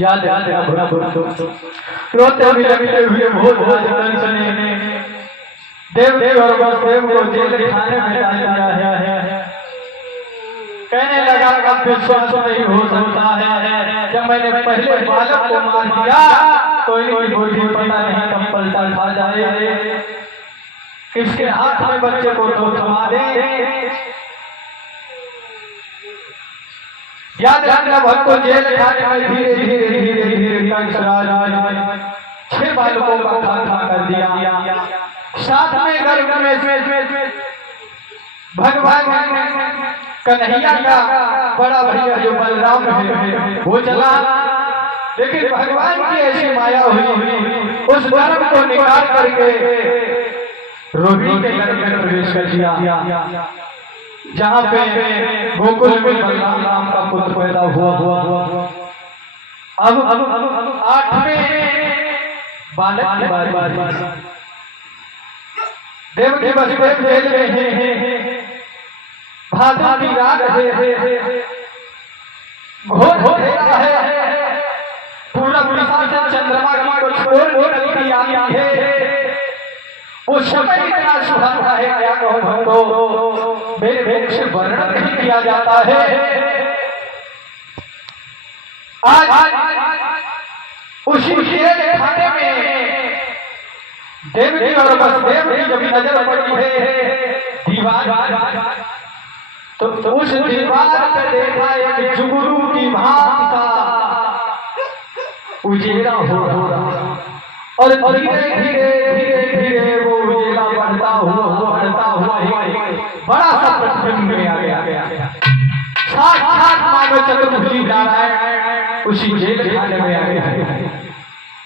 याद है बुरा रोते मिले हुए बहुत सने देव और वसुदेव को जेल खाने में डाल दिया है। कहने लगा अब विश्वास नहीं हो सकता है, जब मैंने पहले बालक को मार दिया तो इनकी बुद्धि पता नहीं कब पलटा खा जाए। किसके हाथ में बच्चे को तो थमा दे। याद रखना भक्त को जेल खाने में धीरे धीरे धीरे धीरे छह बालकों का खाना कर दिया। साथ में गर्भ में भगवान कन्हैया का बड़ा भैया जो बलराम है वो चला, लेकिन भगवान की ऐसी माया हुई उस गर्भ को निकाल करके रोहिणी के गर्भ में प्रवेश कर दिया, जहाँ पे गोकुल में बलराम राम का पुत्र पैदा हुआ। अब 8वें बालक की बारी देव के वसुदेव जेल में है, भादों की रात है, घोर हो रहा है, पूरा दिशा से चंद्रमा को छोड़ निकली आई है। वो समय इतना सुहाना है क्या कहूं तो मेरे से वर्णन नहीं किया जाता है। आज उसी जेल खाने में देवकी और वसुदेव की जब नजर पड़ी है दीवार, तो उस दीवार पर देखा एक जुगनू की भांति उजेला हो रहा और धीरे धीरे धीरे धीरे वो उजेला बढ़ता हुआ बड़ा सा प्रतिबिंब में आ गया। साक्षात मानव चतुर्भुजी नारायण उसी जेल खाने में आ गया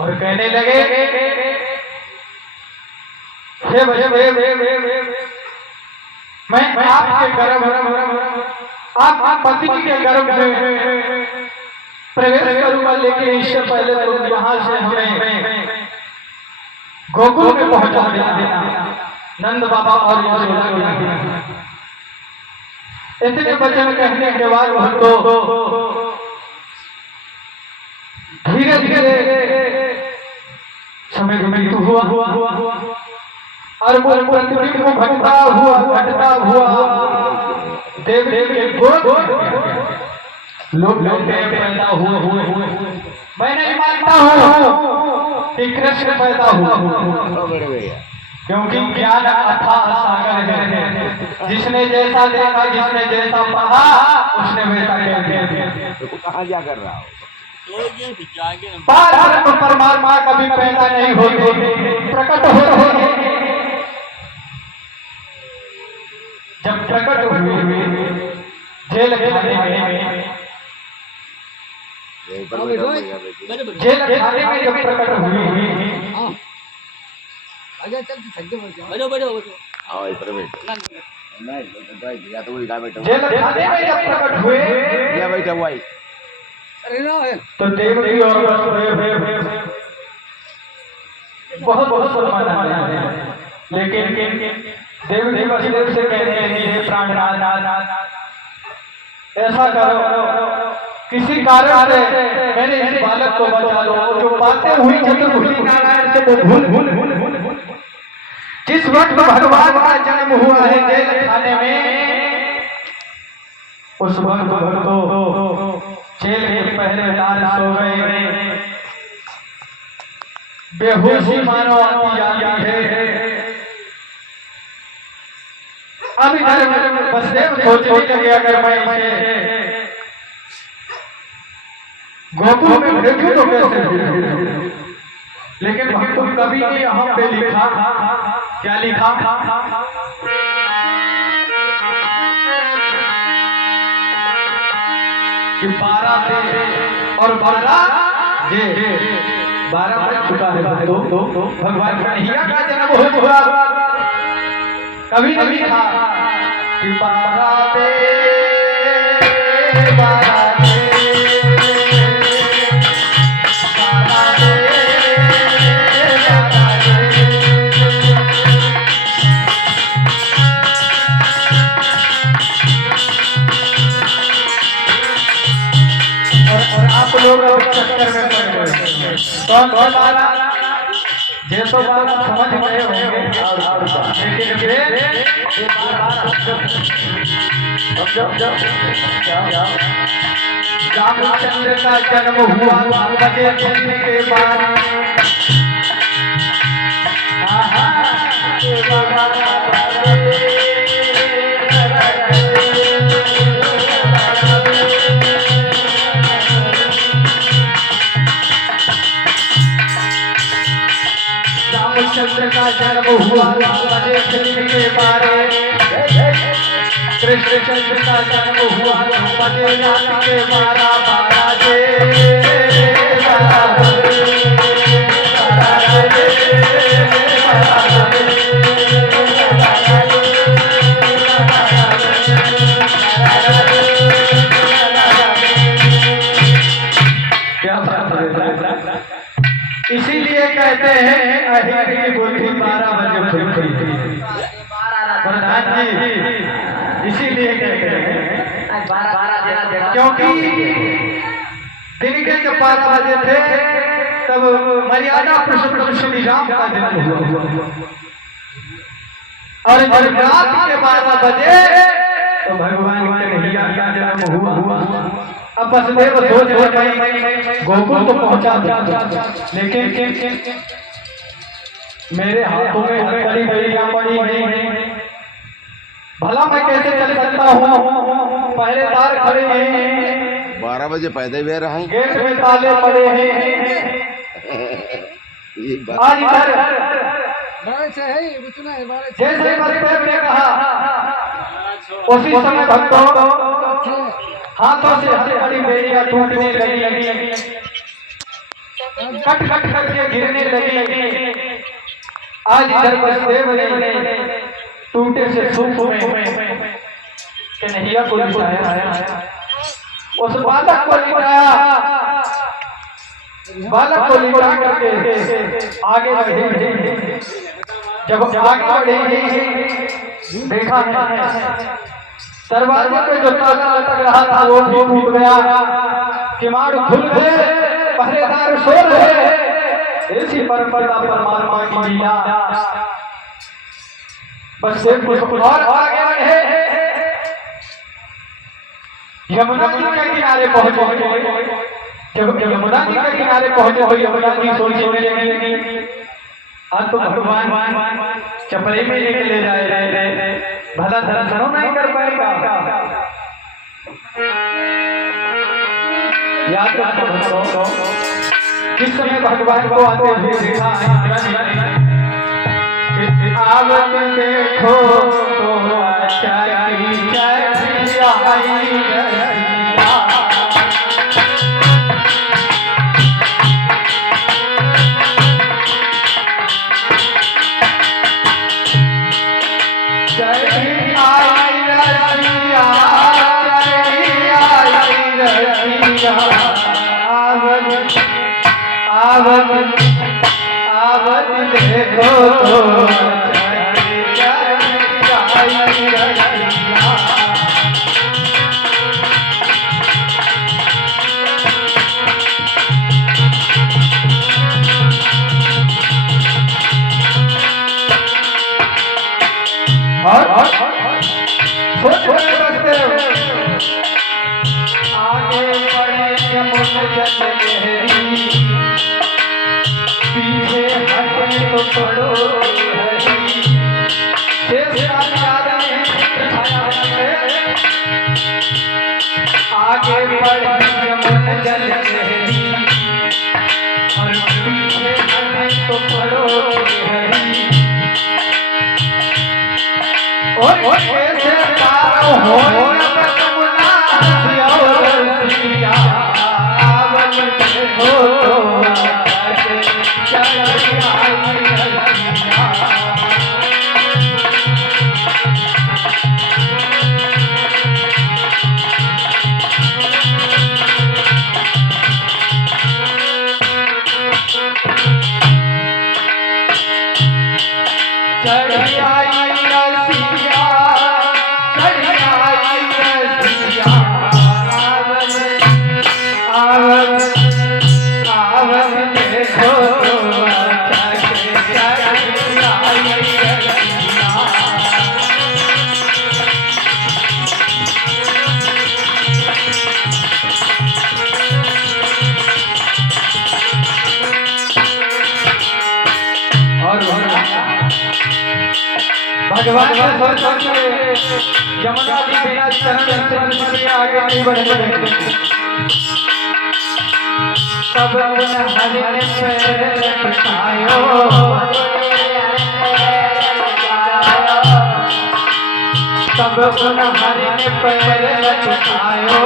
और कहने लगे मैं आपके गर्भ आप पति के गर्भ में प्रवेश करूंगा, लेकिन इससे पहले तो यहाँ से हमें गोकुल में पहुंचा देना। नंद बाबा और यशोदा की। इतने वचन कहने के बाद भक्तों धीरे धीरे समय बीत हुआ और वो प्रतिदिन को घटता हुआ देव देव के गोद लोग पैदा हुए। मैं नहीं मानता हूँ कि कृष्ण पैदा हुआ, क्योंकि ज्ञान अथाह सागर है। जिसने जैसा देखा, जिसने जैसा पढ़ा, उसने वैसा कह दिया। तो कहाँ जा कर रहा हो? परम परमात्मा कभी पैदा नहीं होते, प्रकट होते हैं। जब प्रकट हुए जेल खाने में, जेल खाने में जब प्रकट हुए, जेल खाने में जब प्रकट हुए तो देवकी और बहुत बहुत सम्मान, लेकिन देवकी वसुदेव से कहते हैं हे प्राणनाथ, ऐसा करो किसी कारण से मेरे इस बालक को बचा लो। जो बातें हुई चतुर्भुज नारायण से भूल जिस वक्त भगवान का जन्म हुआ है जेल खाने में, उस वक्त भक्तों जेल के पहरेदार सो गए, बेहोशी मानो आती जाती है। अब इधर वसुदेव सोचने लगे अगर मैं इसे गोकुल में भेजूं तो कैसे भेजूं? लेकिन भक्तों कवि ने यहाँ पे लिखा, क्या लिखा? कि 12 थे और 12 बज चुका है तो भगवान कन्हैया का जन्म हुआ। कभी नहीं लिखा कि 12 थे 12 लोग चक्कर में पड़ गए। कौन जैसो बात समझ गए होंगे, लेकिन फिर रामचंद्र का जन्म हुआ 9 बजे के बाद। रामचंद्र का जन्म हुआ 9 बजे के बारे। कृष्ण चंद्र का जन्म हुआ 9 बजे रात के 12 बजे। इसीलिए कहते हैं अहिर की बुद्धि 12 बजे खुलती है। प्रधान जी इसीलिए कहते हैं 12 क्योंकि दिन के जब 12 बजे थे तब मर्यादा पुरुषोत्तम श्री राम का जन्म हुआ, और जब रात के 12 बजे तो भगवान कन्हैया का जन्म हुआ। अब वसुदेव सोच गोकुल तो पहुंचा, लेकिन मेरे हाथों में हथकड़ी पड़ी नहीं, भला मैं कैसे चल सकता हूँ? पहरेदार खड़े हैं, 12 बजे पैदल भी रहा, गेट में ताले पड़े हैं। आज इधर जैसे वसुदेव ने कहा उसी समय भक्तों हाथों से हथकड़ी बेड़ियां टूटने लगी, कट कट करके गिरने लगी। आज इधर वसुदेव ने टूटे से सूप में कन्हैया को लिटाया, उस बालक को लिटाया, बालक को लिटा करके आगे बढ़े। जब आगे बढ़े देखा है दरवाजे पे जो ताला लटक रहा था वो भी टूट गया, किवाड़ खुल गए, पहरेदार सो रहे। ऐसी परंपरा परमात्मा की लीला। बस एक कुछ और आगे बढ़े, यमुना जी के किनारे पहुंचे। जब यमुना जी के किनारे पहुंचे तो यमुना जी सोचने लगी आज तो भगवान चपरे में लेके ले जाए रहे, भला धरा नहीं कर पाएगा। याद रखो किस समय भगवान को आते हुए देखा आवत देखो तो अच्छा की आवत देखो और आगे बढ़े पीछे हटे तो पड़ो आगे बढ़े यमुन जल और पीछे हटे तो पड़ो और कैसे पार हो भगवान यमुना जी बिना चरण के आगे नहीं बढ़े। सब हरे पैर पठायो सब हरे पैर पठायो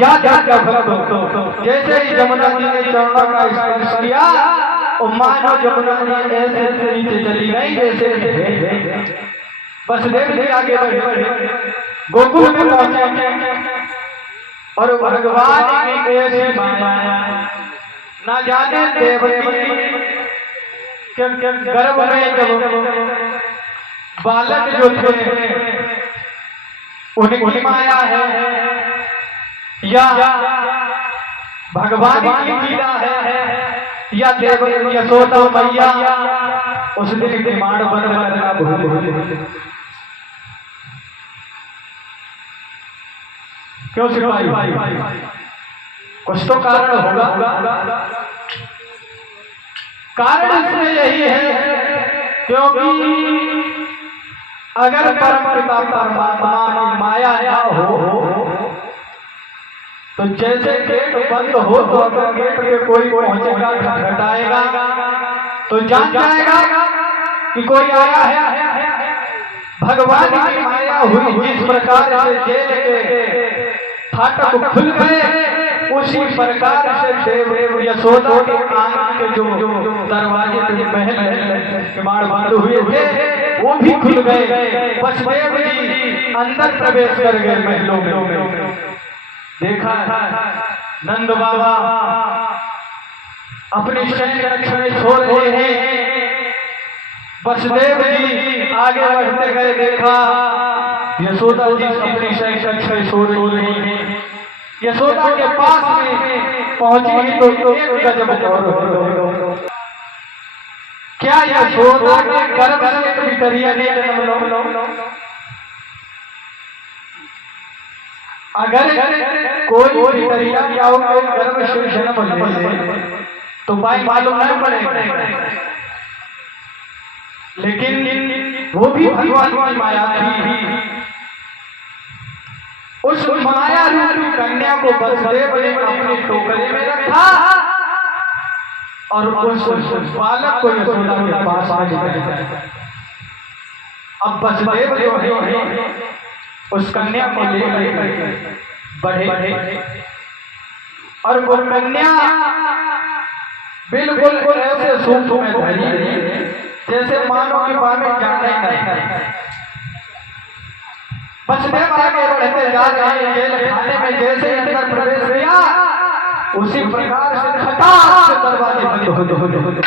याद जैसे ही यमुना जी ने चरणों का स्पर्श किया और मानो यमुना जी ऐसे नीचे चली गई जैसे बस देख आगे बढ़े गोकुल में पहुंचे और भगवान की ऐसी माया ना जाने देवकी के गर्भ में जब बालक जो थे उनकी माया है या भगवान की लीला है या देव यशोदा मैया उस दिन डिमांड बनना भूल क्यों सिपाही कुछ तो कारण होगा। कारण इसमें यही है क्योंकि अगर परम पिता परमात्मा की माया न हो तो जैसे गेट बंद हो तो अगर गेट पे कोई पहुंचेगा खटखटाएगा तो जान जाएगा कि कोई आया है। भगवान की माया हुई जिस प्रकार से जेल के फाटक खुल गए उसी प्रकार से देव यशोदा के आंगन के जो दरवाजे पे महल किवाड़ बंद हुए थे वो भी खुल गए। वसुदेव जी अंदर प्रवेश कर गए महलों में। देखा नंद बाबा अपनी शयन कक्ष में सो रहे हैं। वसुदेव जी आगे बढ़ते गए, देखा यशोदा जी अपनी शयन कक्ष में सो रही हैं। यशोदा के पास में पहुंची तो एक गजब और क्या यशोदा के गर्भ से एक बिटरिया ने जन्म लो। अगर कोई बिटरिया क्या होगा गर्भ से जन्म ले तो भाई मालूम नहीं पड़ेगा, लेकिन वो भी भगवान की माया थी। उस माया रूपी कन्या को वसुदेव ने अपने टोकरे में रखा और उस बालक को यशोदा के पास आ गया। अब वसुदेव जो है उस कन्या को लेकर बढ़े और वो कन्या बिल्कुल ऐसे सूप में धरी जैसे मानो कि पानी जाने नहीं। वसुदेव आगे बढ़ते जा रहे हैं। जेल खाने में जैसे अंदर प्रवेश किया उसी प्रकार से खटाक से दरवाजे बंद हो गए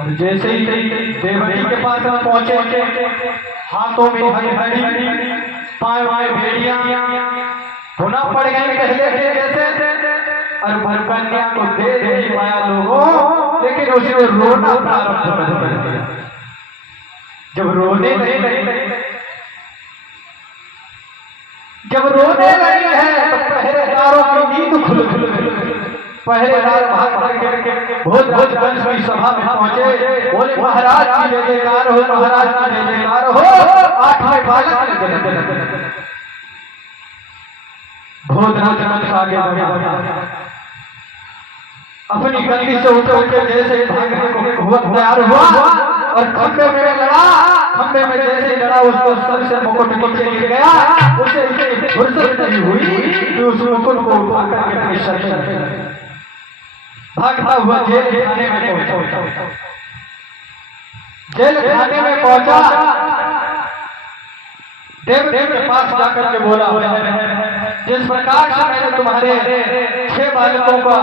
और जैसे ही देवकी के पास हम पहुंचे, हाथों में हथकड़ी, पांव में भेड़ियां होना पड़ गए पहले के जैसे और भरकन्या को दे दे माया लोगों, लेकिन उसे रोना प्रारंभ कर दिया। जब रोने लगी है तो पहरेदारों की नींद खुल गई। पहरेदार भाग करके भोज वंश की सभा में पहुंचे, बोले महाराज की जय जयकार हो, महाराज की जय जयकार हो। 8वें बालक ने जन्म। भोजराज वंश आगे अपनी गलती से उतर के जैसे भागने को तैयार हुआ और खंबे में लड़ा। खंबे में जैसे लड़ा उसको सर से मुकुट नीचे गिर गया। उसे फुर्सत नहीं हुई कि उस मुकुट को उठा करके अपने सर पर भागता हुआ जेल खाने में पहुंचा। जेल खाने में पहुंचा, देव के पास जाकर के बोला, जिस प्रकार से मैंने तुम्हारे 6 बालकों का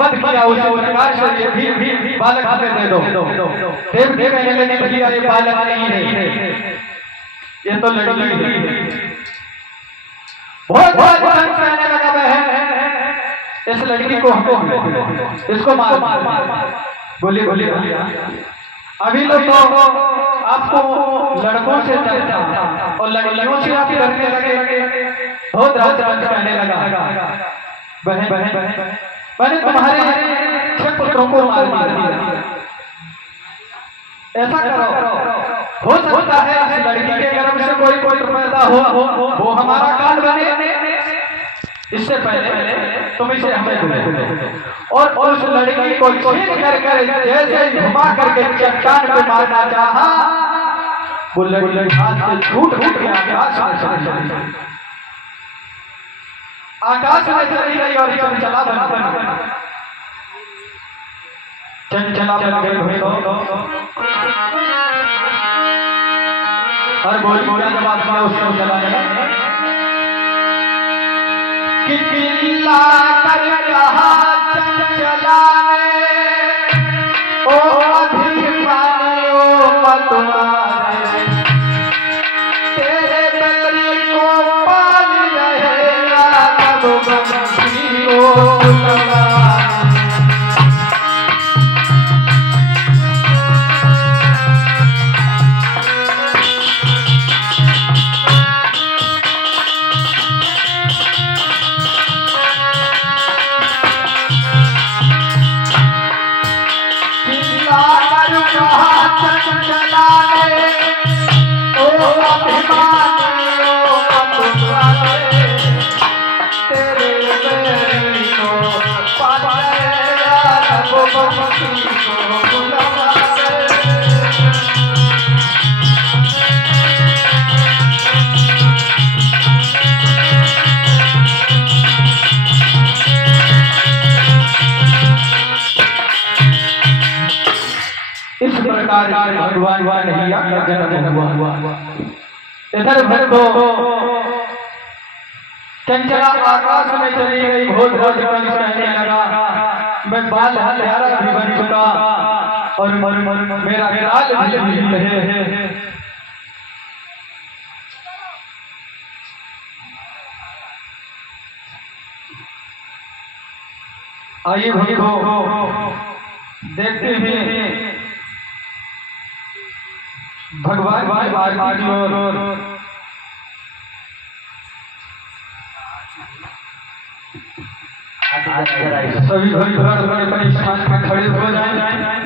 वध किया उसी प्रकार से ये भी बालक हमें दे दो। देव कहने लगे भैया ये बालक नहीं है, ये तो लड़की है। बहुत कहने लगा बहन इस लड़की को हमको इसको मार। बोली अभी लोग तो आपको लड़कों से डरता और लड़कियों से आप डरने लगे। बहुत राज कहने लगा बहन मैंने तुम्हारे 6 पुत्रों को मार दिया। ऐसा करो, हो सकता है इस लड़की के गर्भ से कोई पुत्र पैदा हो, वो हमारा काल बने। इससे पहले तुम इसे हमें दो। और उस लड़की को छीन कर जैसे घुमा करके चट्टान पे मारना चाहा, वो लड़की हाथ से छूट के आकाश में चली गई और चंचला बन गई। और बोली का जवाब दिया उसको चला गया कि चिल्ला कर कहा चंचला ने ओ अभिमानी ओ मतवाले, तेरे बकरी को पाल रहेगा कब बंसी ओ चंचलाने ओ अभिमानी ओ अतुलाने तेरे बेरी को पाया रघु बंसी को बुलावे इस प्रकार से भगवान कन्हैया का जन्म हुआ। इधर भक्तो चंचला आकाश में चली गई भोज भोज कंस कहने लगा मैं बाल हत्यारा भी बन चुका और मेरा काल भी है। आइए भक्तों देखते हैं भगवान की आरती की ओर। सभी भक्त बड़े बड़े स्थान पर खड़े हो जाएं।